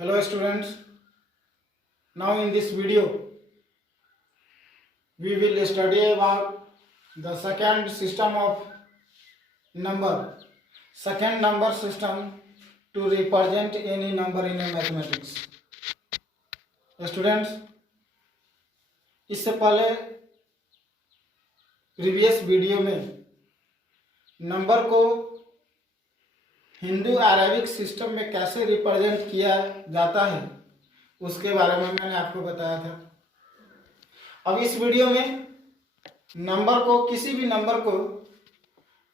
Hello students, now in this video we will study about the second system of second number system to represent any number in a mathematics. Students, इससे पहले previous video में number को Hindu Arabic system में कैसे represent किया जाता है उसके बारे में मैंने आपको बताया था। अब इस वीडियो में किसी भी नंबर को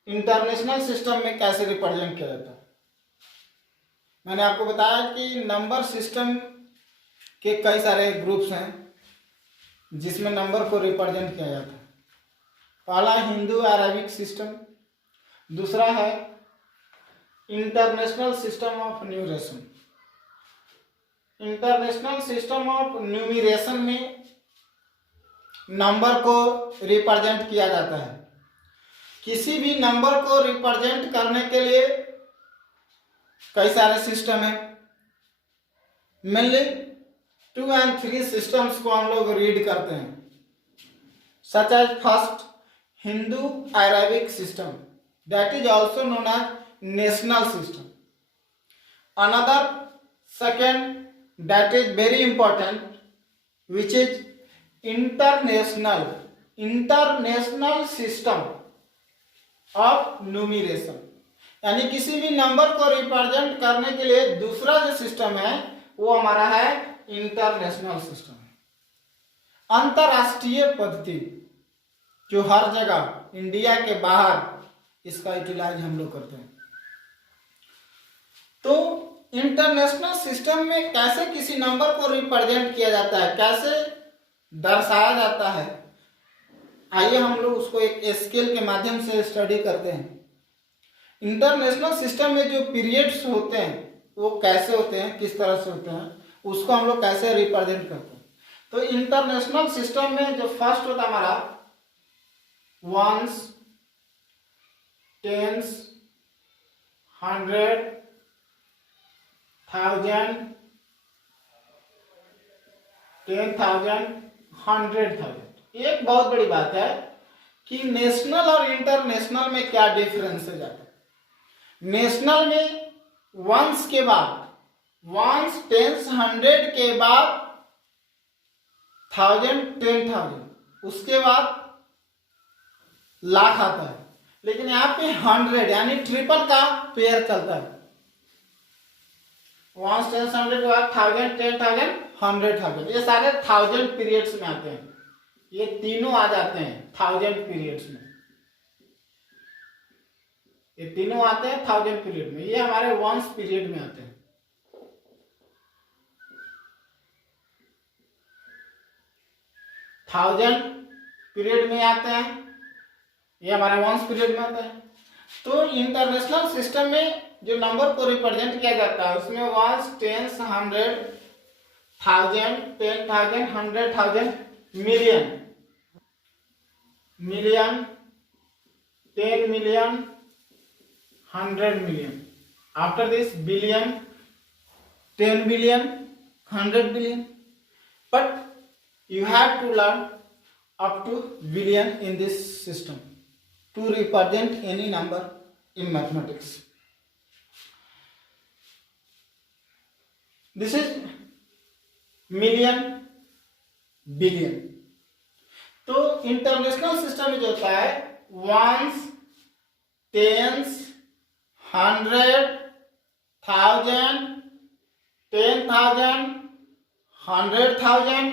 इंटरनेशनल सिस्टम में कैसे रिप्रेजेंट किया जाता है। मैंने आपको बताया कि नंबर सिस्टम के कई सारे ग्रुप्स हैं जिसमें नंबर को रिप्रेजेंट किया जाता है। पहला हिंदू अरेबिक सिस्टम, दूसरा है international system of numeration. International system of numeration में नंबर को रिप्रेजेंट किया जाता है। किसी भी नंबर को रिप्रेजेंट करने के लिए कई सारे सिस्टम हैं। मेनली 2 and 3 सिस्टम्स को हम लोग रीड करते हैं, such as first Hindu Arabic system, that is also known as national system. Another second that is very important, which is international system of numeration. यानी किसी भी नंबर को रिप्रेजेंट करने के लिए दूसरा जो सिस्टम है वो हमारा है इंटरनेशनल सिस्टम, अंतरराष्ट्रीय पद्धति, जो हर जगह इंडिया के बाहर इसका यूटिलाइज हम लोग करते हैं। तो इंटरनेशनल सिस्टम में कैसे किसी नंबर को रिप्रेजेंट किया जाता है, कैसे दर्शाया जाता है, आइए हम लोग उसको एक स्केल के माध्यम से स्टडी करते हैं। इंटरनेशनल सिस्टम में जो पीरियड्स होते हैं वो कैसे होते हैं, किस तरह से होते हैं, उसको हम लोग कैसे रिप्रेजेंट करते हैं। तो इंटरनेशनल सिस्टम में जो फर्स्ट होता है हमारा वंस, टेंस, 100, 1000, 10,000, 100,000। एक बहुत बड़ी बात है कि नेशनल और इंटरनेशनल में क्या डिफरेंस है जाता है। नेशनल में वंस के बाद, वंस, टेंस, 100 के बाद 1000, 10,000, उसके बाद लाख आता है। लेकिन यहाँ पे 100 यानी ट्रिपल का पेयर चलता है। 1, 10, 100 के बाद 1000, 10,000, 100,000, ये सारे 1000 पीरियड्स में आते हैं। ये तीनों आ जाते हैं 1000 पीरियड्स में, ये तीनों आते हैं 1000 पीरियड में। ये हमारे वंस पीरियड में आते हैं। थाउजेंड पीरियड में आते हैं, ये हमारे वंस पीरियड में आता है। तो इंटरनेशनल सिस्टम में जो नंबर को रिप्रेजेंट किया जाता है उसमें once, tens, 100, 1000, 10,000, 100,000, million, 10 million, 100 million, after this billion, 10 billion, 100 billion, but you have to learn up to billion in this system to represent any number in mathematics. This is million, billion. तो international system में जो होता है ones, tens, 100, 1000, 10,000, 100,000,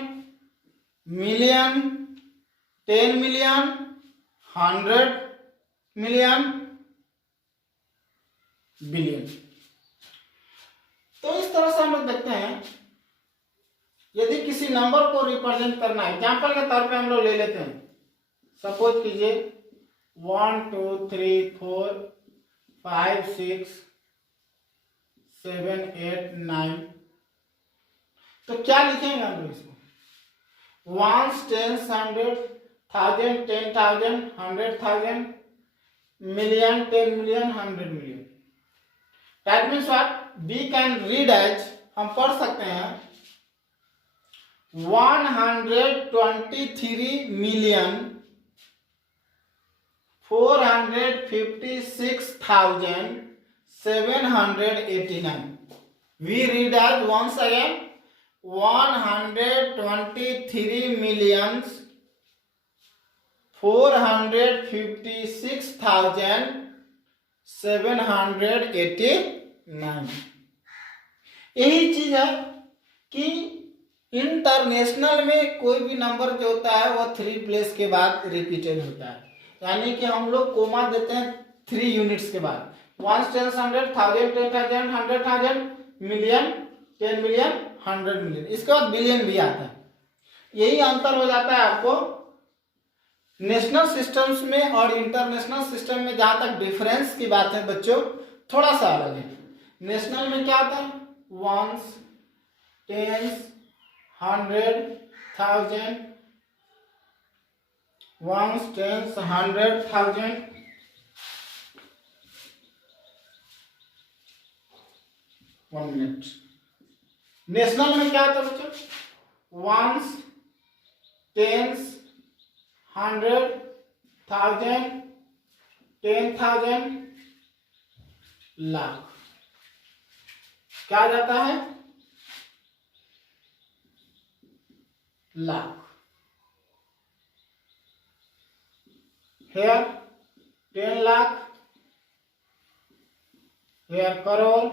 million, 10 million, 100 million, billion. तो इस तरह से हम लोग देखते हैं यदि किसी नंबर को रिप्रेजेंट करना है, एग्जाम्पल के तौर पे हम लोग ले लेते हैं। सपोज कीजिए 1, 2, 3, 4, 5, 6, 7, 8, 9। तो क्या लिखेंगे हम लोग इसमें? Ones, tens, 100, 1000, 10,000, 100,000, million, 10 million, 100 million. That means what? We can read as हम पढ़ सकते हैं 123,456,789. We read as once again 123,456,789. यही चीज है कि इंटरनेशनल में कोई भी नंबर जो होता है वो 3 प्लेस के बाद रिपीटेड होता है, यानी कि हम लोग कोमा देते हैं 3 यूनिट्स के बाद, 1 10 100 1000 10,000 100,000 मिलियन 10 मिलियन 100 मिलियन, इसके बाद बिलियन भी आता है। यही अंतर हो जाता है आपको नेशनल सिस्टम्स में और इंटरनेशनल सिस्टम में। जहां तक डिफरेंस की बात है बच्चों, थोड़ा सा अलग है। नेशनल में क्या होता है, ones tens 100,000, once tens 100,000, one minute. National में क्या होता है बच्चों, वंस टेंस 100,000 10,000 लाख, क्या आ जाता है, लाख। Here 10 lakh, here crore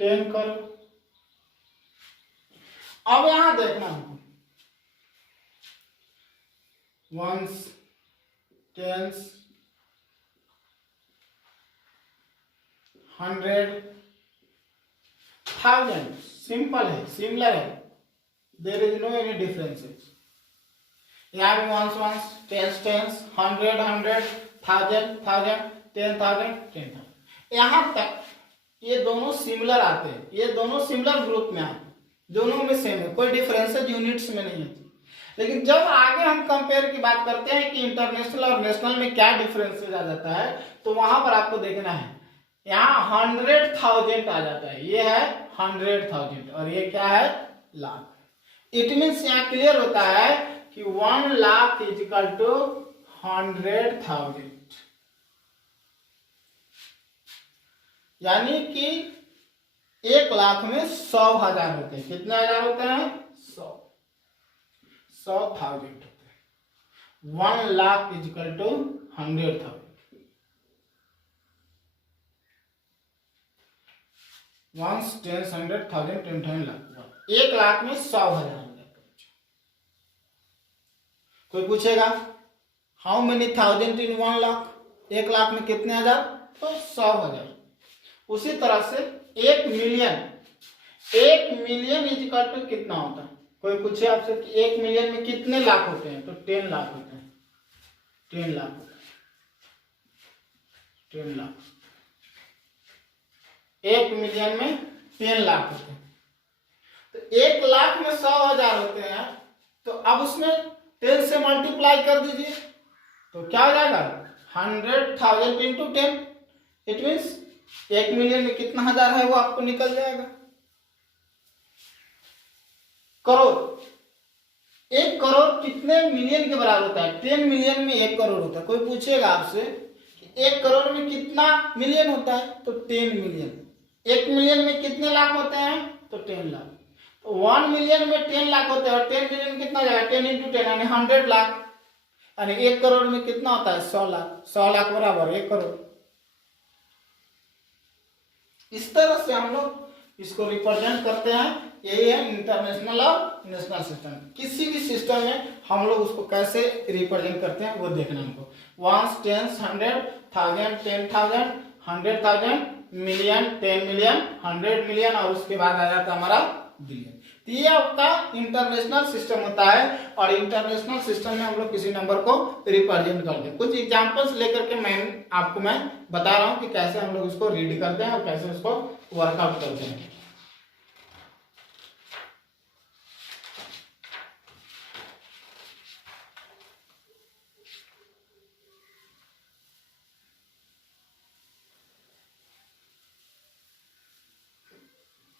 10 crore. अब यहां देखना हमको वंस टेंस 100,000, सिंपल है, सिमिलर है, there is no any differences. यहाँ भी वंस वंस टेंस टेंस 100 100 1000 1000 10,000 10,000, यहाँ तक ये दोनों सिमिलर आते हैं, ये दोनों सिमिलर ग्रुप में आते हैं, दोनों में सेम है, कोई डिफरेंसेस यूनिट्स में नहीं है। लेकिन जब आगे हम कंपेयर की बात करते हैं कि इंटरनेशनल और नेशनल में क्या डिफरेंसेस आ जाता है, तो वहां पर आपको देखना है, यहाँ 100,000 आ जाता है, ये है 100,000 और ये क्या है, लाख। इट मीन्स यहाँ क्लियर होता है कि 1 लाख इज इक्वल टू 100,000, यानी कि 1 लाख में 100,000 होते हैं। कितने हजार होते हैं, 100,000 होते हैं। 1 lakh is equal to 100,000, ones 10 100,000 10,000 lakh, 1 lakh में 100,000। कोई पूछेगा how many thousand in 1 lakh, 1 lakh में कितने हजार, तो 100,000। उसी तरह से 1 million, 1 million is equal to कितना होता है, कोई पूछे आपसे कि 1 मिलियन में कितने लाख होते हैं, तो 10 लाख होते हैं, 10 लाख होता है, 10 लाख। 1 मिलियन में 10 लाख होते हैं, तो 1 लाख में 100,000 होते हैं, तो अब उसमें 10 से मल्टीप्लाई कर दीजिए, तो क्या हो जाएगा, 100,000 इंटू 10, इट मीन्स 1 मिलियन में कितना हजार है वो आपको निकल जाएगा। करोड़, 1 करोड़ कितने मिलियन के बराबर होता है, 10 मिलियन में 1 करोड़ होता है। कोई पूछेगा आपसे कि 1 करोड़ में कितना मिलियन होता है, तो 10 मिलियन। 1 मिलियन में कितने लाख होते हैं, तो 10 लाख। तो 1 मिलियन में 10 लाख होते हैं, और 10 मिलियन में कितना जाएगा, 10 इंटू 10 यानी 100 लाख, यानी 1 करोड़ में कितना होता है, 100 लाख। 100 लाख बराबर 1 करोड़। इस तरह से हम लोग इसको रिप्रेजेंट करते हैं। यही है इंटरनेशनल और नेशनल सिस्टम। किसी भी सिस्टम में हम लोग उसको कैसे रिप्रेजेंट करते हैं वो देखना हमको। Ones tens 100,000 10,000 100,000 million 10 million 100 million और उसके बाद आ जाता है हमारा बिलियन। तो ये आपका इंटरनेशनल सिस्टम होता है और इंटरनेशनल सिस्टम में हम लोग किसी नंबर को रिप्रेजेंट करते हैं। कुछ एग्जांपल्स लेकर के मैं आपको बता रहा हूं कि कैसे हम लोग इसको रीड करते हैं और कैसे उसको वर्कआउट करते हैं।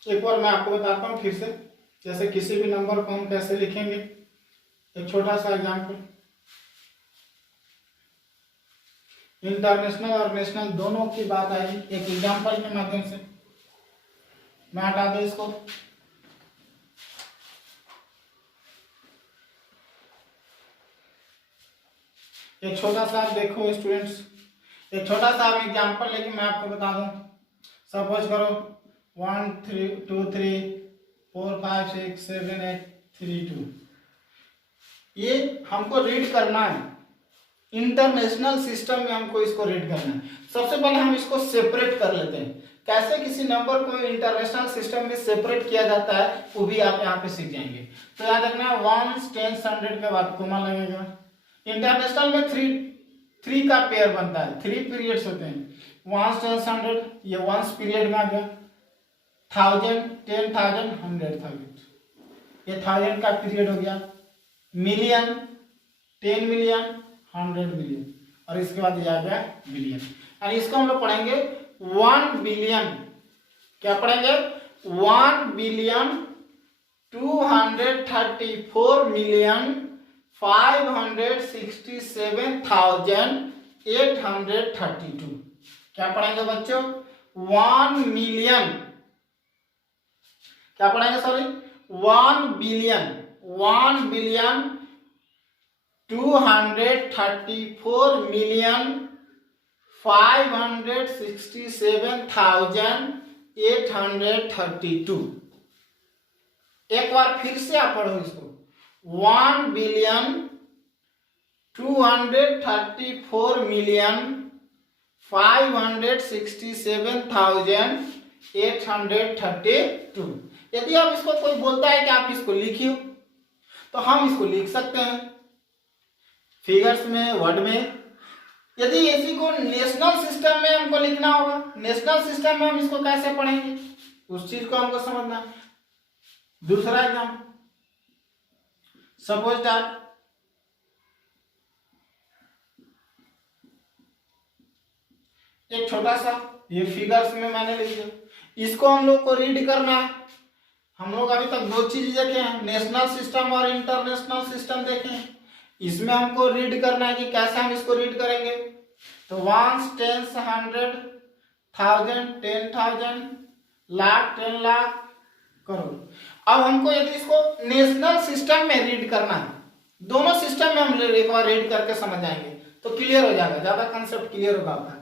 एक बार मैं आपको बताता हूँ फिर से, जैसे किसी भी नंबर को हम कैसे लिखेंगे। एक छोटा सा एग्जाम्पल, इंटरनेशनल और नेशनल दोनों की बात आएगी एक एग्जाम्पल के माध्यम से। मैं हटा दूं इसको। एक छोटा सा आप देखो स्टूडेंट्स, एक छोटा सा आप एग्जाम्पल लेके मैं आपको बता दूं। सपोज करो 1 3 2 3 4 5 6 7 8 3 2, ये हमको रीड करना है। इंटरनेशनल सिस्टम में हमको इसको रीड करना है। सबसे पहले हम इसको सेपरेट कर लेते हैं। कैसे किसी नंबर को इंटरनेशनल सिस्टम में सेपरेट किया जाता है वो भी आप यहाँ पे सीख जाएंगे। तो याद रखना 1 10 100 के बाद कोमा लगेगा। इंटरनेशनल में थ्री का पेयर बनता है, 3 पीरियड्स होते हैं। 1 10 100 ये 1 पीरियड में आ गया। 1000 10,000 100,000 ये 1000 का पीरियड हो गया। मिलियन 10 मिलियन 100 मिलियन और इसके बाद ये आ गया बिलियन। और इसको हम लोग पढ़ेंगे 1 बिलियन। क्या पढ़ेंगे? 1 बिलियन 234 मिलियन 567,832। क्या पढ़ेंगे बच्चों? 1 मिलियन, क्या पढ़ेंगे सॉरी 1 बिलियन 234 मिलियन 567,832। एक बार फिर से आप पढ़ो इसको। 1 बिलियन 234 मिलियन 567,832। यदि आप इसको कोई बोलता है कि आप इसको लिखिए तो हम इसको लिख सकते हैं फिगर्स में, वर्ड में। यदि इसी को नेशनल सिस्टम में हमको लिखना होगा, नेशनल सिस्टम में हम इसको कैसे पढ़ेंगे उस चीज को हमको समझना है। दूसरा एग्जाम, सपोज दैट एक छोटा सा ये फिगर्स में मैंने लिख दिया, इसको हम लोग को रीड करना है। हम लोग अभी तक 2 चीज देखे हैं, नेशनल सिस्टम और इंटरनेशनल सिस्टम देखे हैं। इसमें हमको रीड करना है कि कैसे हम इसको रीड करेंगे। तो 1 10 100 1000 10,000 लाख 10 लाख करोड़। अब हमको यदि इसको नेशनल सिस्टम में रीड करना है, दोनों सिस्टम में हम एक बार रीड करके समझ आएंगे तो क्लियर हो जाएगा, ज्यादा कंसेप्ट क्लियर होगा आपका।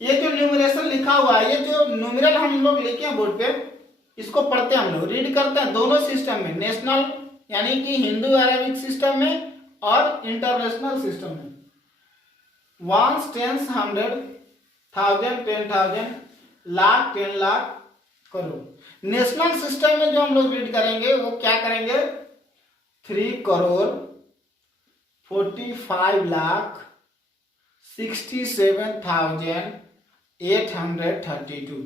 ये जो न्यूमरेशन लिखा हुआ है, ये जो न्यूमेरल हम लोग लिखे हैं बोर्ड पे, इसको पढ़ते हैं हम लोग, रीड करते हैं दोनों सिस्टम में, नेशनल यानी कि हिंदू अरेबिक सिस्टम में और इंटरनेशनल सिस्टम में। 1 10 100 1000 10,000 लाख 10 लाख करोड़। नेशनल सिस्टम में जो हम लोग रीड करेंगे वो क्या करेंगे? 3 करोड़ 45 लाख 67,832।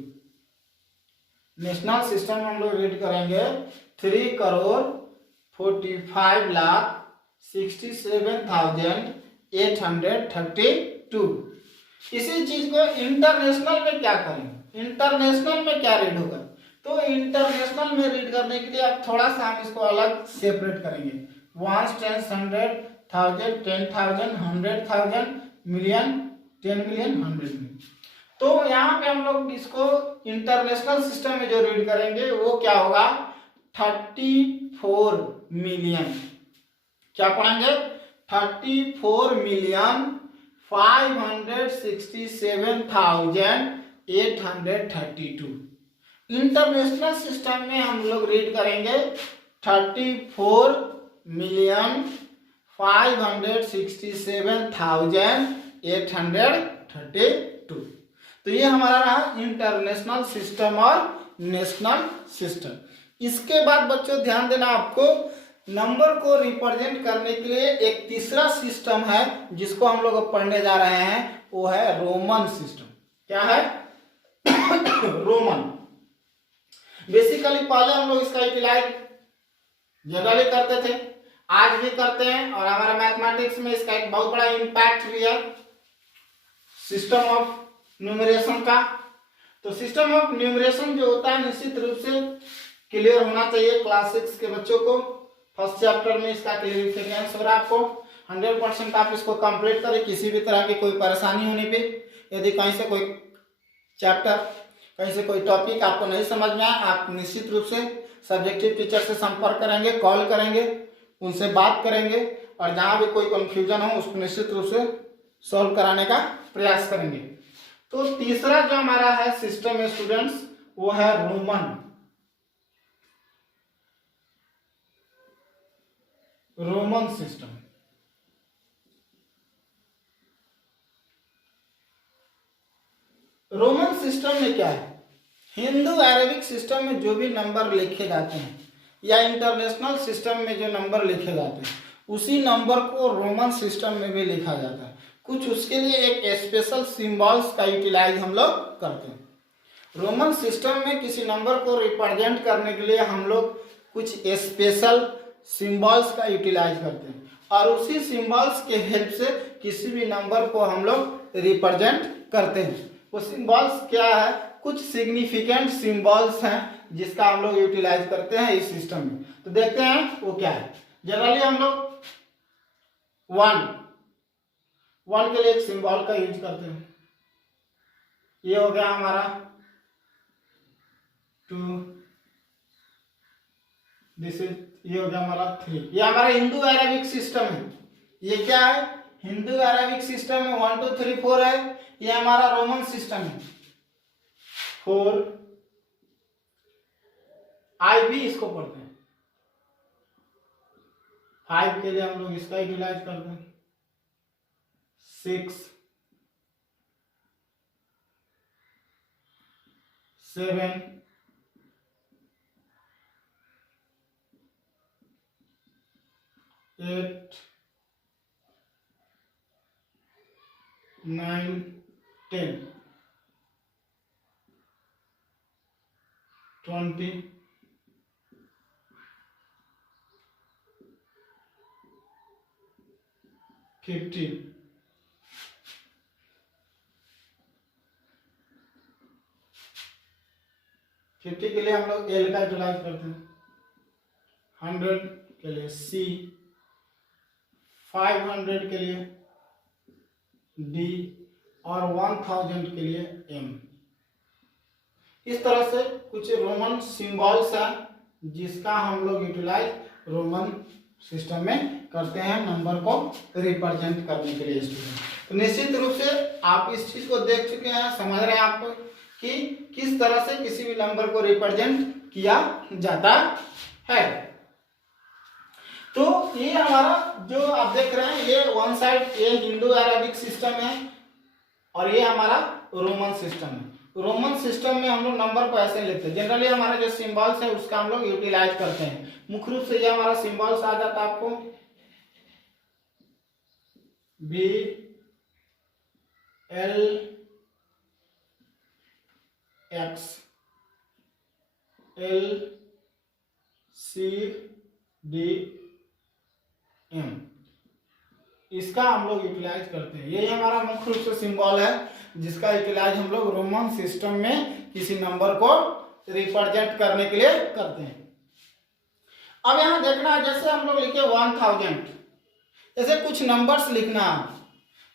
नेशनल सिस्टम में हम लोग रीड करेंगे 3 करोड़ 45 लाख 67,832। इसी चीज को इंटरनेशनल में क्या करेंगे? इंटरनेशनल में क्या रीड होगा? तो इंटरनेशनल में रीड करने के लिए अब थोड़ा सा हम इसको अलग सेपरेट करेंगे। 1 10 100 1000 10,000 100,000 मिलियन 10 मिलियन 100 मिलियन। तो यहाँ पे हम लोग इसको इंटरनेशनल सिस्टम में जो रीड करेंगे वो क्या होगा? 34 मिलियन। क्या पढ़ेंगे? 34 मिलियन 567,832। इंटरनेशनल सिस्टम में हम लोग रीड करेंगे 34 मिलियन 567,832। तो ये हमारा रहा इंटरनेशनल सिस्टम और नेशनल सिस्टम। इसके बाद बच्चों ध्यान देना, आपको नंबर को रिप्रेजेंट करने के लिए एक तीसरा सिस्टम है जिसको हम लोग पढ़ने जा रहे हैं, वो है रोमन सिस्टम। क्या है? रोमन। बेसिकली पहले हम लोग इसका यूटिलाइज जनरली करते थे, आज भी करते हैं, और हमारा मैथमेटिक्स में इसका एक बहुत बड़ा इम्पैक्ट भी है सिस्टम ऑफ न्यूमरेशन का। तो सिस्टम ऑफ न्यूमरेशन जो होता है निश्चित रूप से क्लियर होना चाहिए क्लास 6 के बच्चों को। फर्स्ट चैप्टर में इसका क्लियरिफिकेशन हो रहा है आपको। 100% आप इसको कंप्लीट करें। किसी भी तरह की कोई परेशानी होने पे, यदि कहीं से कोई चैप्टर, कहीं से कोई टॉपिक आपको नहीं समझ में आए, आप निश्चित रूप से सब्जेक्टिव टीचर से संपर्क करेंगे, कॉल करेंगे, उनसे बात करेंगे और जहाँ भी कोई कंफ्यूजन हो उसको निश्चित रूप से सॉल्व कराने का प्रयास करेंगे। तो तीसरा जो हमारा है सिस्टम में स्टूडेंट्स, वो है रोमन सिस्टम। रोमन सिस्टम में क्या है, हिंदू अरेबिक सिस्टम में जो भी नंबर लिखे जाते हैं या इंटरनेशनल सिस्टम में जो नंबर लिखे जाते हैं उसी नंबर को रोमन सिस्टम में भी लिखा जाता है। कुछ उसके लिए एक स्पेशल सिंबल्स का यूटिलाइज हम लोग करते हैं। रोमन सिस्टम में किसी नंबर को रिप्रेजेंट करने के लिए हम लोग कुछ स्पेशल सिंबल्स का यूटिलाइज करते हैं और उसी सिंबल्स के हेल्प से किसी भी नंबर को हम लोग रिप्रेजेंट करते हैं। वो सिंबल्स क्या है, कुछ सिग्निफिकेंट सिंबल्स हैं जिसका हम लोग यूटिलाइज करते हैं इस सिस्टम में। तो देखते हैं वो क्या है। जनरली हम लोग वन के लिए एक सिंबल का यूज करते हैं। ये हो गया हमारा 2, ये हो गया हमारा 3। ये हमारा हिंदू अरेबिक सिस्टम है। ये क्या है, हिंदू अरेबिक सिस्टम में 1 2 3 4 है। ये हमारा रोमन सिस्टम है 4। आई भी इसको पढ़ते हैं। 5 के लिए हम लोग इसका यूटिलाइज करते हैं। 6 7 8 9 10 20 50 50 के लिए हम लोग एल का यूटिलाइज करते हैं। 100 के लिए सी, 500 के लिए डी और 1000 के लिए एम। इस तरह से कुछ रोमन सिंबल्स हैं जिसका हम लोग यूटिलाइज रोमन सिस्टम में करते हैं नंबर को रिप्रेजेंट करने के लिए स्टूडेंट। तो निश्चित रूप से आप इस चीज को देख चुके हैं, समझ रहे हैं आप कि किस तरह से किसी भी नंबर को रिप्रेजेंट किया जाता है। तो ये हमारा जो आप देख रहे हैं, ये वन साइड ये हिंदू अरेबिक सिस्टम है और ये हमारा रोमन सिस्टम है। रोमन सिस्टम में हम लोग नंबर को ऐसे लिखते हैं। जनरली हमारा जो सिंबल्स है उसका हम लोग यूटिलाइज करते हैं। मुख्य रूप से ये हमारा सिंबल्स आ जाता है आपको B L X L C D M, इसका हम लोग यूटिलाइज करते हैं। यही हमारा मुख्य रूप से सिंबल है जिसका यूटिलाइज हम लोग रोमन सिस्टम में किसी नंबर को रिप्रेजेंट करने के लिए करते हैं। अब यहां देखना है, जैसे हम लोग लिखे 1000, ऐसे कुछ नंबर्स लिखना है।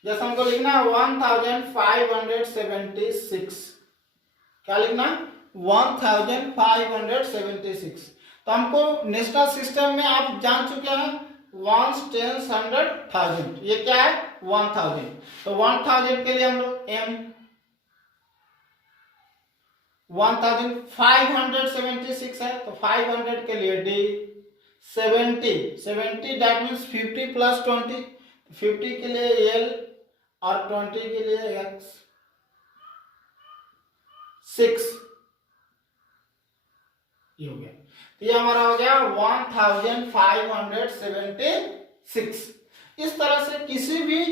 जैसे हमको लिखना है 1576। क्या लिखना, 1576। तो हमको नेशनल सिस्टम में आप जान चुके हैं 1 10 100 1000, ये क्या है 1000। तो 1000 के लिए हम लोग एम, 1576 है तो 500 के लिए डी, 70 दैट मीन्स 50 + 20, 50 के लिए एल और 20 के लिए एक्स, 6 ये हो गया। तो ये हमारा हो गया 1576। इस तरह से किसी भी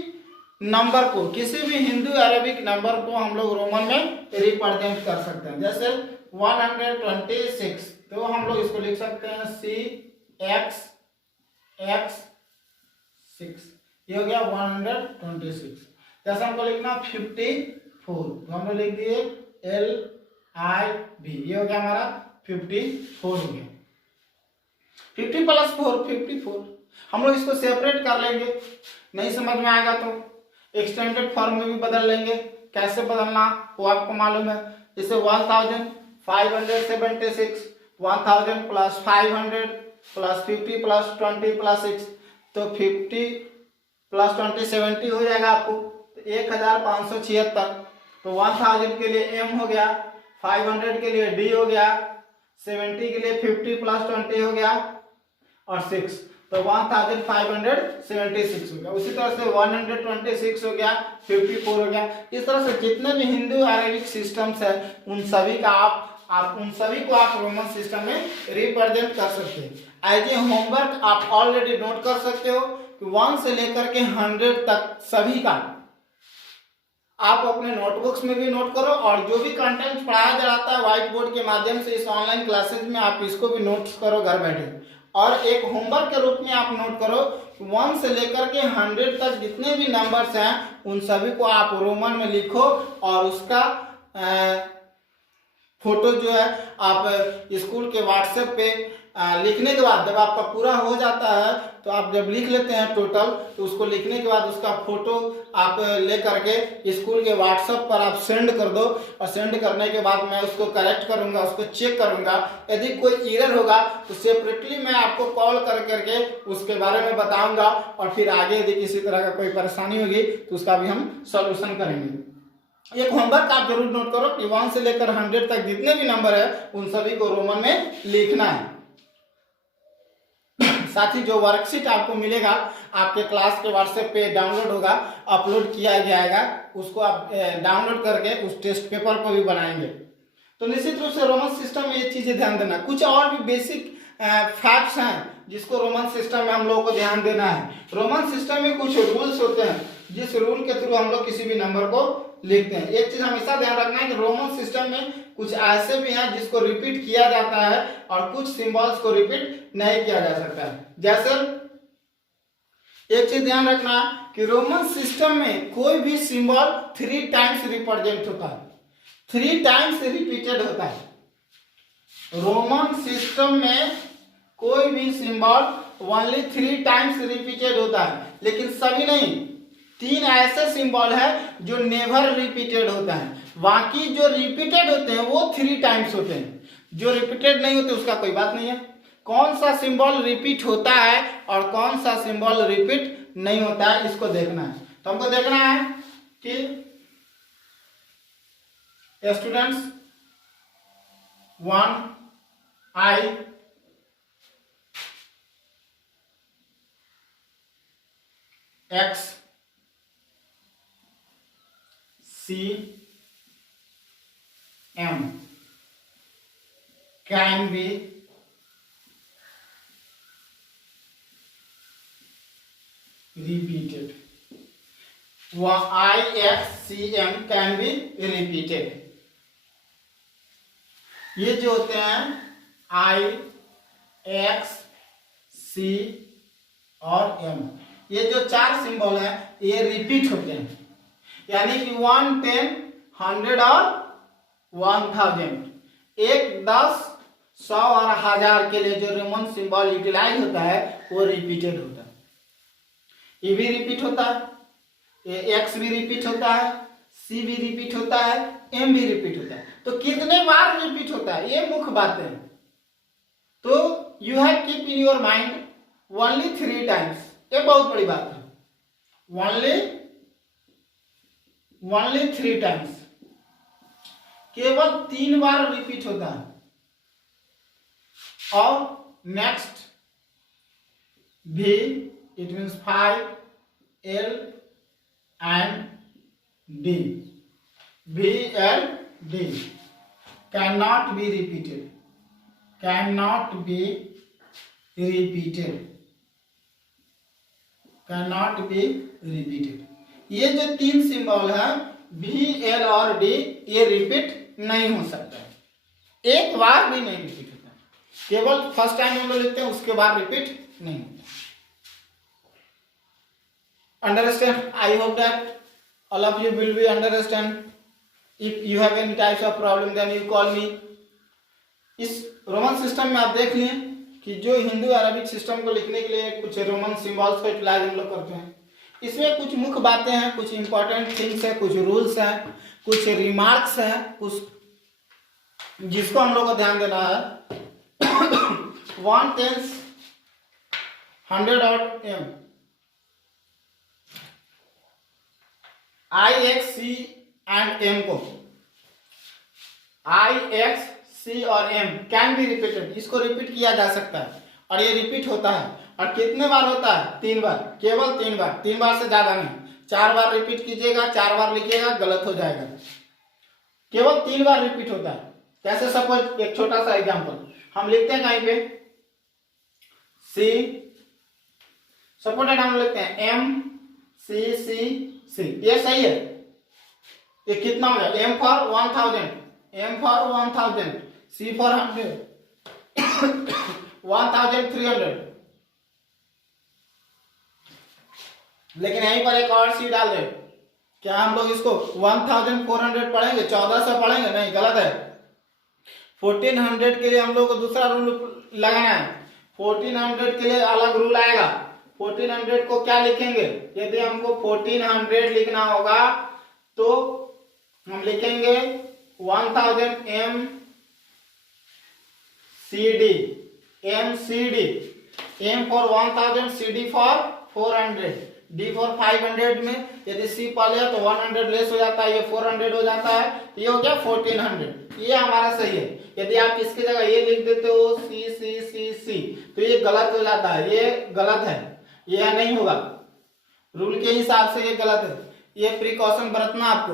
नंबर को, किसी भी हिंदू अरेबिक नंबर को हम लोग रोमन में रिप्रेजेंट कर सकते हैं। जैसे 126 तो हम लोग इसको लिख सकते हैं सी एक्स एक्स 6, ये हो गया 126। जैसे हमको लिखना 54 तो हम लोग लिख दिए एल आई बी, ये हो गया हमारा 54 हो गया। 50 प्लस 4 54। हम लोग इसको सेपरेट कर लेंगे, नहीं समझ में आएगा तो एक्सटेंडेड फॉर्म में भी बदल लेंगे। कैसे बदलना वो आपको मालूम है। जैसे 1576 1000 प्लस 500 प्लस 50 प्लस 20 प्लस 6, तो 50 प्लस 20 70 हो जाएगा आपको, तो 1576। तो 1000 के लिए एम हो गया, 500 के लिए डी हो गया, 70 के लिए 50 प्लस 20 हो गया और 6, तो 1576 हो गया। उसी तरह से 126 हो गया, 54 हो गया। इस तरह से जितने भी हिंदू अरेबिक सिस्टम्स है उन सभी का आप उन सभी को आप रोमन सिस्टम में रिप्रेजेंट कर सकते हैं। एज ए होमवर्क आप ऑलरेडी नोट कर सकते हो कि 1 से लेकर के 100 तक सभी का आप अपने नोटबुक्स में भी नोट करो, और जो भी कंटेंट पढ़ाया जाता है व्हाइट बोर्ड के माध्यम से इस ऑनलाइन क्लासेज में आप इसको भी नोट करो घर बैठे, और एक होमवर्क के रूप में आप नोट करो 1 से लेकर के 100 तक जितने भी नंबर्स हैं उन सभी को आप रोमन में लिखो, और उसका फोटो जो है आप स्कूल के व्हाट्सएप पे लिखने के बाद जब आपका पूरा हो जाता है तो आप जब लिख लेते हैं टोटल, तो उसको लिखने के बाद उसका फोटो आप ले करके स्कूल के व्हाट्सएप पर आप सेंड कर दो, और सेंड करने के बाद मैं उसको करेक्ट करूंगा, उसको चेक करूंगा। यदि कोई एरर होगा तो सेपरेटली मैं आपको कॉल कर करके उसके बारे में बताऊंगा, और फिर आगे यदि किसी तरह का कोई परेशानी होगी तो उसका भी हम सॉल्यूशन करेंगे। एक होमवर्क आप जरूर नोट करो कि 1 से लेकर 100 तक जितने भी नंबर है उन सभी को रोमन में लिखना है। साथ ही जो वर्कशीट आपको मिलेगा आपके क्लास के व्हाट्सएप पे डाउनलोड होगा, अपलोड किया जाएगा, उसको आप डाउनलोड करके उस टेस्ट पेपर को भी बनाएंगे। तो निश्चित रूप से रोमन सिस्टम में ये चीजें ध्यान देना। कुछ और भी बेसिक फैक्ट्स हैं जिसको रोमन सिस्टम में हम लोगों को ध्यान देना है। रोमन सिस्टम में कुछ रूल्स होते हैं जिस रूल के थ्रू हम लोग किसी भी नंबर को लिखते हैं। एक चीज हमेशा ध्यान रखना है कि रोमन सिस्टम में कुछ ऐसे भी हैं जिसको रिपीट किया जाता है और कुछ सिंबल्स को रिपीट नहीं किया जा सकता है। जैसे एक चीज ध्यान रखना कि रोमन सिस्टम में कोई भी सिंबल 3 टाइम्स रिप्रेजेंट होता है, 3 टाइम्स रिपीटेड होता है। रोमन सिस्टम में कोई भी सिंबल ओनली 3 टाइम्स रिपीटेड होता है, लेकिन सभी नहीं। 3 ऐसे सिंबल है जो नेवर रिपीटेड होता है, बाकी जो रिपीटेड होते हैं वो 3 टाइम्स होते हैं। जो रिपीटेड नहीं होते उसका कोई बात नहीं है। कौन सा सिंबल रिपीट होता है और कौन सा सिंबल रिपीट नहीं होता है इसको देखना है। तो हमको देखना है कि students 1 I X C M can be repeated. I X C M can be repeated. ये जो होते हैं I X C और M, ये जो 4 सिंबल हैं ये रिपीट होते हैं, यानी कि 1, 10, 100 और 1000, 1, 10, 100 और 1000 के लिए जो रोमन सिंबल यूटिलाइज होता है वो रिपीटेड होता है। ये भी रिपीट होता है, एक्स भी रिपीट होता है, सी भी रिपीट होता है, एम भी रिपीट होता है। तो कितने बार रिपीट होता है ये मुख्य बात है। तो you have keep in your mind only 3 times, ये बहुत बड़ी बात है। ओनली 3 टाइम्स, केवल 3 बार रिपीट होता है। और नेक्स्ट भी it means 5 L and D, V L D cannot be repeated, cannot be repeated, cannot be repeated। ये जो 3 सिंबल है V L और D ये रिपीट नहीं हो सकता है, एक बार भी नहीं रिपीट होता, केवल फर्स्ट टाइम हम लोग लिखते हैं उसके बाद रिपीट नहीं होता। Understand? I hope that all of you will be understand. If you have any types of problem then you call me. इस रोमन सिस्टम में आप देख लिए कि जो हिंदू अरबिक सिस्टम को लिखने के लिए कुछ रोमन सिंबल्स को यूटिलाइज हम लोग करते हैं। इसमें कुछ मुख्य बातें हैं, कुछ इंपॉर्टेंट थिंग्स हैं, कुछ रूल्स हैं, कुछ रिमार्क्स हैं, कुछ जिसको हम लोग को ध्यान देना है। 1 10 100 और m, I X C and M को I X C और M कैन बी रिपीटेड, इसको रिपीट किया जा सकता है और ये रिपीट होता है। और कितने बार होता है? 3 बार, केवल 3 बार, 3 बार से ज्यादा नहीं। 4 बार रिपीट कीजिएगा, 4 बार लिखिएगा, गलत हो जाएगा। केवल 3 बार रिपीट होता है। कैसे? सपोज एक छोटा सा एग्जांपल हम लिखते हैं कहीं पे C, सपोज हम लिखते हैं M C C C, ये सही है। ये कितना हो गया? M for 1000, M for 1000, C for 100, 1300। लेकिन यहीं पर एक और सी डाल दे, क्या हम लोग इसको 1400 पढ़ेंगे? 1400 पढ़ेंगे? नहीं, गलत है। 1400 के लिए हम लोग को दूसरा रूल लगाना है। 1400 के लिए अलग रूल आएगा। 1400 को क्या लिखेंगे? यदि हमको 1400 लिखना होगा तो हम लिखेंगे 1000 MCD, MCD, M for 1000, CD for 400, D for 500 में यदि C पहले है तो 100 लेस हो जाता है, ये 400 हो जाता है, ये हो गया 1400। ये हमारा सही है। यदि आप इसकी जगह ये लिख देते हो C C C C तो ये गलत हो जाता है, ये गलत है, ये नहीं होगा। रूल के हिसाब से ये गलत है, ये प्रिकॉशन बरतना आपको।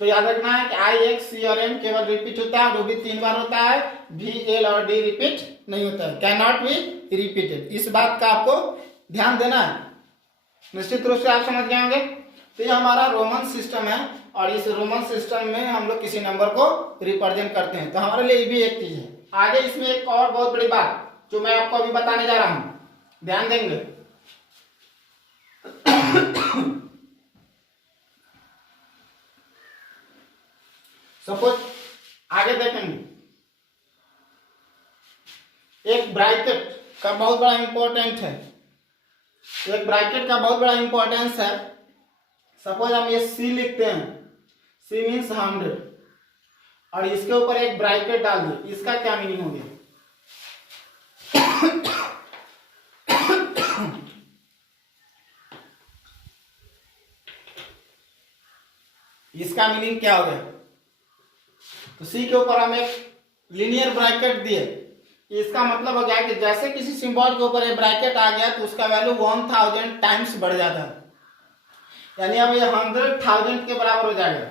तो याद रखना है कि I X C और M केवल रिपीट होता है, वो भी 3 बार होता है। V L और D रिपीट नहीं होता है, कैन नॉट बी रिपीटेड। इस बात का आपको ध्यान देना है। निश्चित रूप से आप समझ गए होंगे। तो ये हमारा रोमन सिस्टम है और इस रोमन सिस्टम में हम लोग किसी नंबर को रिप्रेजेंट करते हैं, तो हमारे लिए ये भी एक चीज है। आगे इसमें एक और बहुत बड़ी बात जो मैं आपको अभी बताने जा रहा हूं, ध्यान देंगे। सपोज आगे देखेंगे, एक ब्रैकेट का बहुत बड़ा इंपॉर्टेंट है, एक ब्रैकेट का बहुत बड़ा इंपॉर्टेंस है। सपोज हम ये C लिखते हैं, C मीन्स 100 और इसके ऊपर एक ब्रैकेट डाल दिए, इसका क्या मीनिंग हो गया? इसका मीनिंग क्या हो गया? तो C के ऊपर हम एक लीनियर ब्रैकेट दिए, इसका मतलब हो गया कि जैसे किसी सिंबल के ऊपर एक ब्रैकेट आ गया तो उसका वैल्यू 1000 टाइम्स बढ़ जाता है, यानी अब ये 100,000 के बराबर हो जाएगा।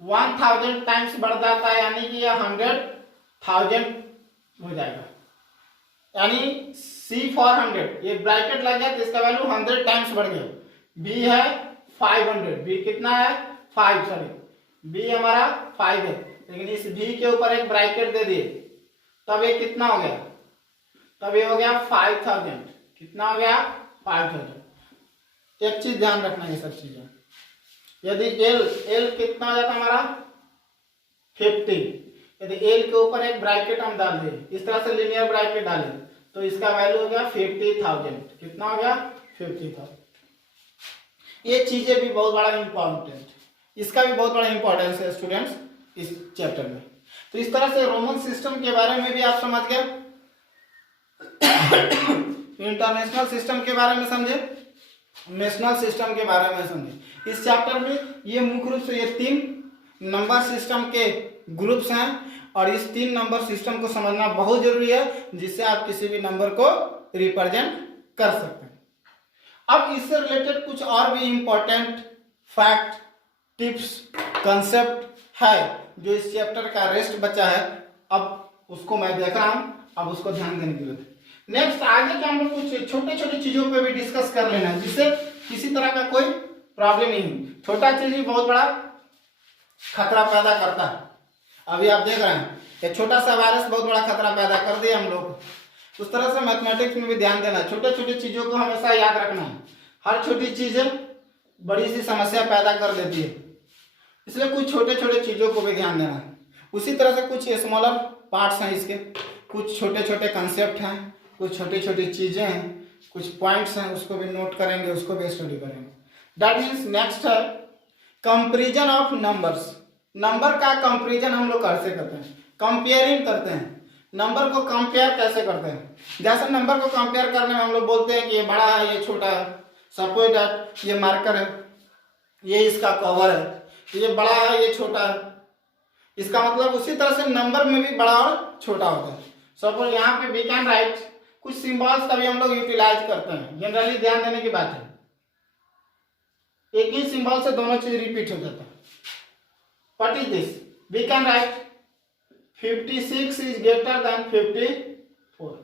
1000 टाइम्स बढ़ जाता है यानी कि ये 100,000 हो जाएगा। यानी C फॉर 100, ये ब्रैकेट लग गया तो इसका वैल्यू 100 टाइम्स बढ़ गया। B है 500, B कितना है? 5, सॉरी B हमारा 5 है, लेकिन इस B के ऊपर एक ब्रैकेट दे दिए तब ये कितना हो गया? तब ये हो गया 5000। कितना हो गया? 5000। एक चीज ध्यान रखना, ये सब चीजें यदि L कितना हो जाता हमारा? 50, यदि L के ऊपर एक ब्रैकेट हम डाल दें, इस तरह से लीनियर ब्रैकेट डालें तो इसका वैल्यू हो गया 50,000। कितना हो गया? 50,000। ये चीजें भी बहुत बड़ा इंपॉर्टेंट, इसका भी बहुत बड़ा इंपॉर्टेंस है स्टूडेंट्स इस चैप्टर में। तो इस तरह से रोमन सिस्टम के बारे में भी आप समझ गए, इंटरनेशनल सिस्टम के बारे में समझे, नेशनल सिस्टम के बारे में समझे। इस चैप्टर में ये मुख्य रूप से ये 3 नंबर सिस्टम के ग्रुप्स हैं और इस 3 नंबर सिस्टम को समझना बहुत जरूरी है, जिससे आप किसी भी नंबर को रिप्रेजेंट कर सकते हैं। अब इससे रिलेटेड कुछ और भी इंपॉर्टेंट फैक्ट, टिप्स, कंसेप्ट है जो इस चैप्टर का रेस्ट बचा है, अब उसको मैं देख रहा हूं, अब उसको ध्यान देने की जरूरत है। नेक्स्ट आगे के हम लोग कुछ छोटे छोटे चीजों पे भी डिस्कस कर लेना है, जिससे किसी तरह का कोई प्रॉब्लम नहीं है। छोटा चीज ही बहुत बड़ा खतरा पैदा करता है। अभी आप देख रहे हैं एक छोटा सा वायरस बहुत बड़ा खतरा पैदा कर दिया हम लोग। उस तरह से मैथमेटिक्स में भी ध्यान देना है, छोटे छोटे चीजों को हमेशा याद रखना है। हर छोटी चीज बड़ी सी समस्या पैदा कर देती है। इसलिए कुछ छोटे छोटे चीज़ों को भी ध्यान देना है। उसी तरह से कुछ स्मॉलर पार्ट्स हैं इसके, कुछ छोटे छोटे कंसेप्ट हैं, कुछ छोटी छोटी चीज़ें हैं, कुछ पॉइंट्स हैं, उसको भी नोट करेंगे, उसको भी स्टडी करेंगे। दैट मीन्स नेक्स्ट है कंपेरिजन ऑफ नंबर्स। नंबर का कंपेरिजन हम लोग कैसे करते हैं, कंपेयरिंग करते हैं। नंबर को कंपेयर कैसे करते हैं? जैसे नंबर को कंपेयर करने में हम लोग बोलते हैं कि ये बड़ा है, ये छोटा है। सपोज दैट ये मार्कर है, ये इसका कवर है, ये बड़ा है, ये छोटा है। इसका मतलब उसी तरह से नंबर में भी बड़ा और छोटा होता है। सपोज यहाँ पे वी कैन राइट, कुछ सिंबल्स का भी हम लोग यूटिलाइज करते हैं। जनरली ध्यान देने की बात है, एक ही सिंबल से दोनों चीज रिपीट हो जाता है। What is this? We can write 56 is greater than 54।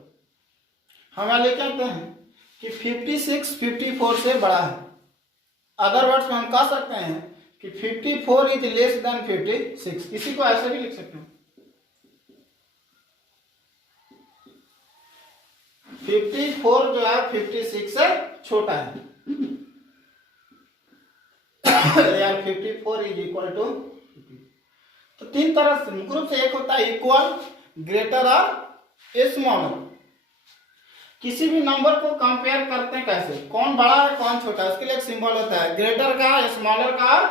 हम लिख सकते हैं कि 56 54 से बड़ा है। अदर वर्ड्स में हम कह सकते हैं कि 54 इज लेस देन 56। इसी को ऐसे भी लिख सकते हैं, 54 जो है 56 से छोटा है। यार 54 इज इक्वल टू, तो तीन तरह से मुख्य रूप से एक होता है इक्वल, ग्रेटर और स्मॉलर। किसी भी नंबर को कंपेयर करते हैं कैसे, कौन बड़ा है कौन छोटा है, उसके लिए एक सिंबल होता है, ग्रेटर का, स्मॉलर का और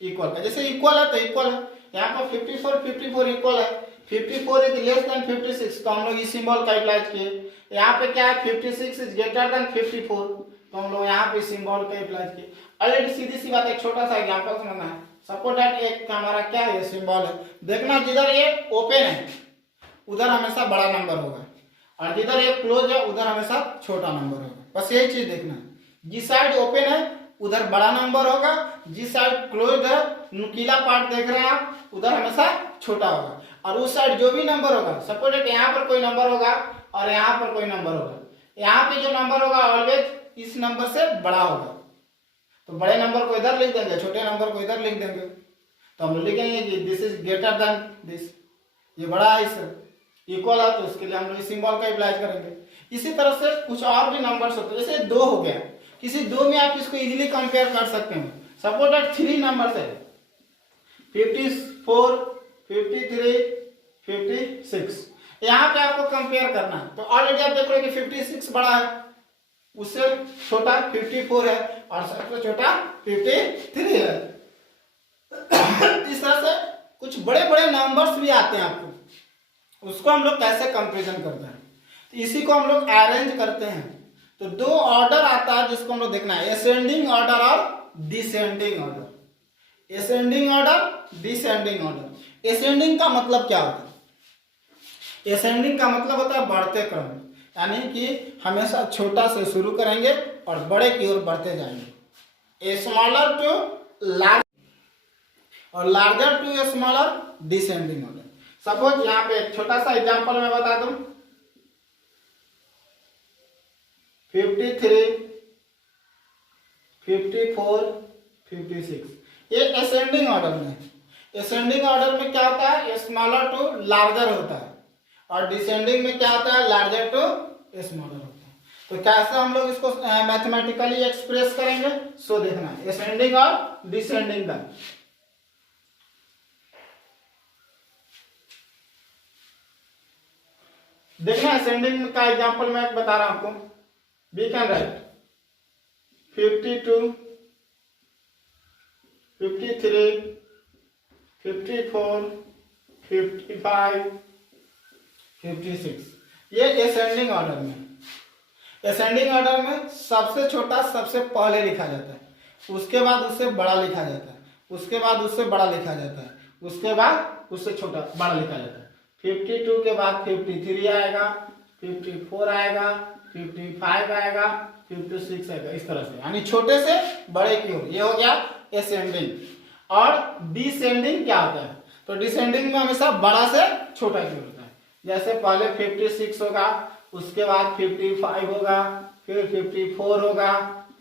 इक्वल का। जैसे इक्वल है तो इक्वल है, यहाँ पर 54 इक्वल है, 54 इज लेस देन 56 तो हम लोग इस सिंबल का यूटिलाइज किए। यहाँ पे क्या है 56 इज ग्रेटर देन 54 तो हम लोग यहाँ पे सिंबल का यूटिलाइज किए। ऑलरेडी सीधी सी बात, एक छोटा सा एग्जांपल समझना है। सपोज दैट एक हमारा क्या है, ये सिंबल है। देखना जिधर ये ओपन है उधर हमेशा बड़ा नंबर होगा, और जिधर ये क्लोज है उधर हमेशा छोटा नंबर होगा। बस यही चीज देखना है, जिस साइड ओपन है उधर बड़ा नंबर होगा, जिस साइड क्लोज है, नुकीला पार्ट देख रहे हैं आप, उधर हमेशा छोटा होगा। और उस साइड जो भी नंबर होगा, सपोज दैट यहाँ पर कोई नंबर होगा और यहाँ पर कोई नंबर होगा, यहाँ पे जो नंबर होगा ऑलवेज इस नंबर से बड़ा होगा। तो बड़े नंबर को इधर लिख देंगे, छोटे नंबर को इधर लिख देंगे। तो हम लिखेंगे कि this is greater then this, ये बड़ा है इससे, इक्वल है तो उसके लिए हम लोग इस सिंबल का अप्लाई करेंगे। इसी तरह से कुछ और भी नंबर्स होते हैं, जैसे 2 हो गया, किसी 2 में आप इसको इजीली कंपेयर कर सकते हैं। सपोज दैट 3 नंबर्स है, 54 53 56, यहाँ पे आपको कंपेयर करना है। तो ऑलरेडी आप देख रहे हो कि 56 बड़ा है, उससे छोटा 54 है और सबसे छोटा 53 है। इस तरह से कुछ बड़े बड़े नंबर्स भी आते हैं आपको, उसको हम लोग कैसे कंपेरिजन करते हैं, तो इसी को हम लोग अरेंज करते हैं। तो 2 ऑर्डर आता है जिसको हम लोग देखना है, असेंडिंग ऑर्डर और descending order. Ascending order, descending order. Ascending का मतलब क्या होता है? असेंडिंग का मतलब होता है बढ़ते क्रम, यानी कि हमेशा छोटा से शुरू करेंगे और बड़े की ओर बढ़ते जाएंगे। स्मॉलर टू लार्ज और larger to smaller, descending order. Suppose यहाँ पे एक छोटा सा एग्जांपल मैं बता दूं, 53 54 56, ये असेंडिंग ऑर्डर में। असेंडिंग ऑर्डर में क्या होता है, स्मॉलर टू लार्जर होता है, और डिसेंडिंग में क्या होता है, लार्जर टू स्मॉलर होता है। तो कैसे हम लोग इसको मैथमेटिकली एक्सप्रेस करेंगे, सो देखना है असेंडिंग और डिसेंडिंग का। देखना असेंडिंग का एग्जांपल मैं बता रहा हूं आपको। वी कैन राइट 52 53 54 55 56, ये असेंडिंग ऑर्डर में। असेंडिंग ऑर्डर में सबसे छोटा सबसे पहले लिखा जाता है, उसके बाद उससे बड़ा लिखा जाता है, उसके बाद उससे बड़ा लिखा जाता है, उसके बाद उससे छोटा बड़ा लिखा जाता है। 52 के बाद 53 आएगा, 54 आएगा, 55 आएगा, 56 आएगा, इस तरह से, यानी छोटे से बड़े की ओर। ये हो गया असेंडिंग। और डिसेंडिंग क्या होता है, तो डिसेंडिंग में हमेशा बड़ा से छोटा की ओर होता है। जैसे पहले 56 होगा, उसके बाद 55 होगा, फिर 54 होगा,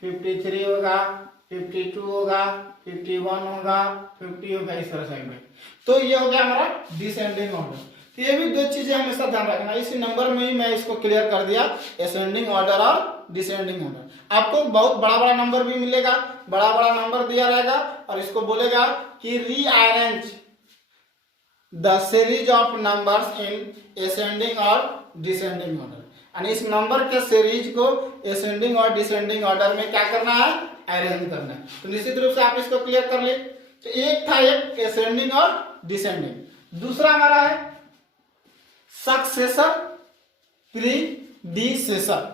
53 होगा, 52 होगा, 51 होगा, 50 होगा, इस तरह से। तो ये हो गया हमारा डिसेंडिंग ऑर्डर। तो ये भी 2 चीजें हमेशा ध्यान रखना। इसी नंबर में ही मैं इसको क्लियर कर दिया, असेंडिंग ऑर्डर और डिसेंडिंग ऑर्डर। आपको बहुत बड़ा बड़ा नंबर भी मिलेगा, बड़ा बड़ा नंबर दिया रहेगा और इसको बोलेगा कि rearrange the series of numbers in ascending और डिसेंडिंग ऑर्डर। यानी इस नंबर के सीरीज को असेंडिंग और डिसेंडिंग ऑर्डर में क्या करना है, अरेंज करना है। तो निश्चित रूप से आप इसको क्लियर कर लिए। तो एक था एक असेंडिंग और डिसेंडिंग, दूसरा हमारा है सक्सेसर प्रीडिसेसर।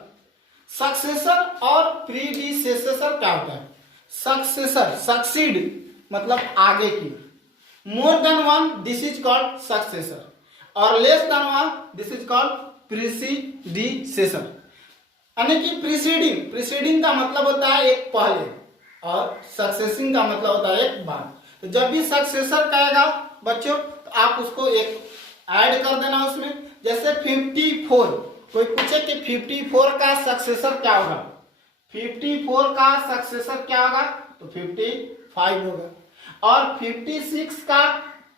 सक्सेसर और प्रीडिसेसर क्या होता है? सक्सेसर सक्सीड मतलब आगे की, more than one this is called successor, और less than one this is called predecessor. यानी कि प्रीसीडिंग का मतलब होता है एक पहले और सक्सेसिंग का मतलब होता है एक बाद। तो जब भी सक्सेसर कहेगा बच्चों तो आप उसको एक ऐड कर देना उसमें। जैसे 54, कोई पूछे कि 54 का सक्सेसर क्या होगा, 54 का सक्सेसर क्या होगा, तो 55 होगा। और 56 का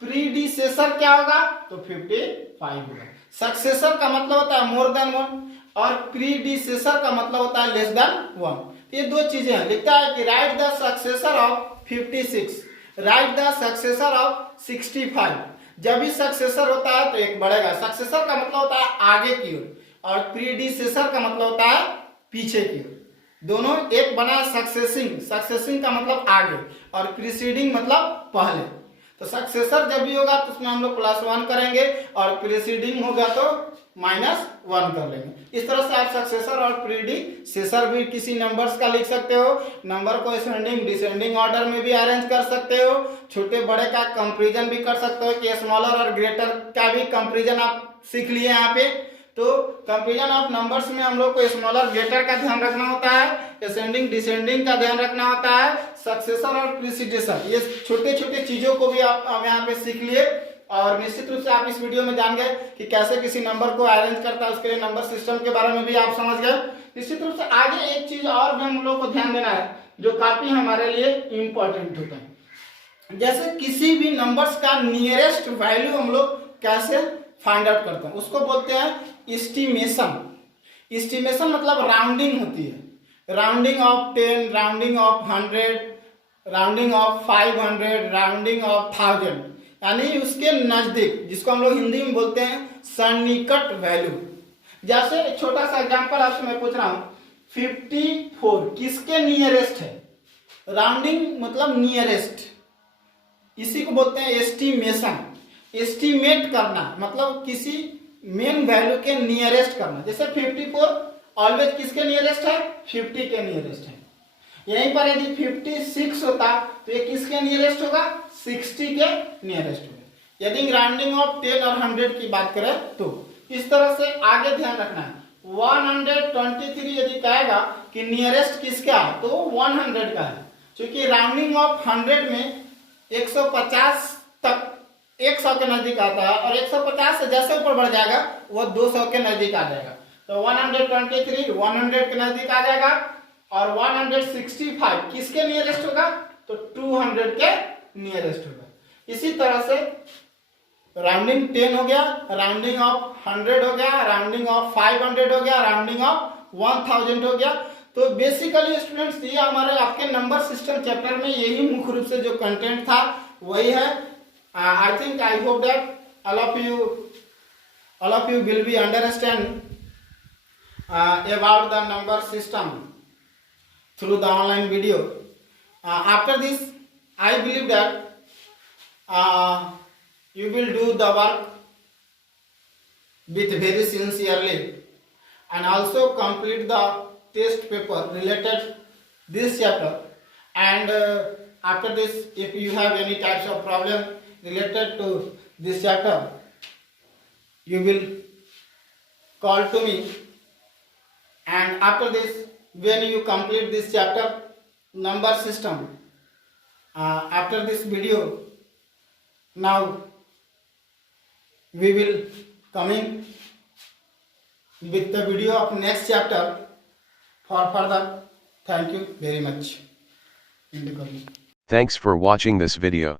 प्रीडिसेसर क्या होगा, तो 55 होगा। सक्सेसर का मतलब होता है मोर देन वन और प्रीडिसेसर का मतलब होता है लेस देन वन। ये दो चीजें हैं। लिखता है कि right the successor of 56, right the successor of 65। जब भी सक्सेसर होता है तो एक बढ़ेगा। सक्सेसर का मतलब होता है आगे की ओर और प्रीडिसेसर का मतलब होता है पीछे की ओर। दोनों एक बना सक्सेसिंग, सक्सेसिंग का मतलब आगे और प्रीसीडिंग मतलब पहले। तो सक्सेसर जब भी होगा तो उसमें हम लोग +1 करेंगे और प्रीसीडिंग होगा तो -1 कर लेंगे। इस तरह से आप सक्सेसर और प्रीडिसेसर भी किसी नंबर्स का लिख सकते हो। नंबर को असेंडिंग डिसेंडिंग ऑर्डर में भी अरेंज कर सकते हो। छोटे बड़े का कंपैरिजन भी कर सकते हो कि स्मॉलर और ग्रेटर का भी कंपैरिजन आप सीख लिए यहाँ पे। तो कंपैरिजन ऑफ नंबर्स में हम लोग को स्मॉलर ग्रेटर का ध्यान रखना होता है, असेंडिंग डिसेंडिंग का ध्यान रखना होता है, सक्सेसर और प्रीसीडेसर, ये छोटे छोटे चीजों को भी आप यहाँ पे सीख लिए। और निश्चित रूप से आप इस वीडियो में जान गए कि कैसे किसी नंबर को अरेंज करता है, उसके लिए नंबर सिस्टम के बारे में भी आप समझ गए। निश्चित रूप से आगे एक चीज और भी हम लोग को ध्यान देना है जो काफी हमारे लिए इंपॉर्टेंट होता है। जैसे किसी भी नंबर्स का नियरेस्ट वैल्यू हम लोग कैसे फाइंड आउट करते हैं, उसको बोलते हैं एस्टिमेशन। एस्टिमेशन मतलब राउंडिंग होती है, rounding off 10, rounding off 100, rounding off 500, rounding off 1000, यानी उसके नजदीक, जिसको हम लोग हिंदी में बोलते हैं सन्निकट वैल्यू। जैसे एक छोटा सा एग्जांपल आपसे मैं पूछ रहा हूं, 54 किसके नियरेस्ट है? राउंडिंग मतलब नियरेस्ट, इसी को बोलते हैं एस्टिमेशन। एस्टिमेट करना मतलब किसी मेन वैल्यू के नियरेस्ट करना। जैसे 54 ऑलवेज किसके नियरेस्ट है? 50 के नियरेस्ट है। यहीं पर यदि 56 होता तो ये किसके नियरेस्ट होगा? 60 के नियरेस्ट होगा। यदि राउंडिंग ऑफ 10 और 100 की बात करें तो इस तरह से आगे ध्यान रखना है। 123 यदि कहेगा कि नियरेस्ट किसका है तो 100 का है, क्योंकि राउंडिंग ऑफ 100 में 150 तक 100 के नजदीक आता है और 150 से जैसे ऊपर बढ़ जाएगा वो 200 के नजदीक आ जाएगा। तो 123 100 के नजदीक आ जाएगा। और 165 किसके नियरेस्ट होगा? तो 200 के नियरेस्ट होगा। इसी तरह से राउंडिंग 10 हो गया, राउंडिंग ऑफ 100 हो गया, राउंडिंग ऑफ 500 हो गया, राउंडिंग ऑफ 1000 हो गया। तो बेसिकली स्टूडेंट्स ये हमारे आपके नंबर सिस्टम चैप्टर में यही मुख्य रूप से जो कंटेंट था वही है। I think I hope that all of you will be understand about the number system through the online video. After this, I believe that you will do the work with very sincerely and also complete the test paper related this chapter. And after this, if you have any types of problem related to this chapter, you will call to me. And after this, when you complete this chapter number system, after this video, now we will coming with the video of next chapter for further. Thank you very much. Thanks for watching this video.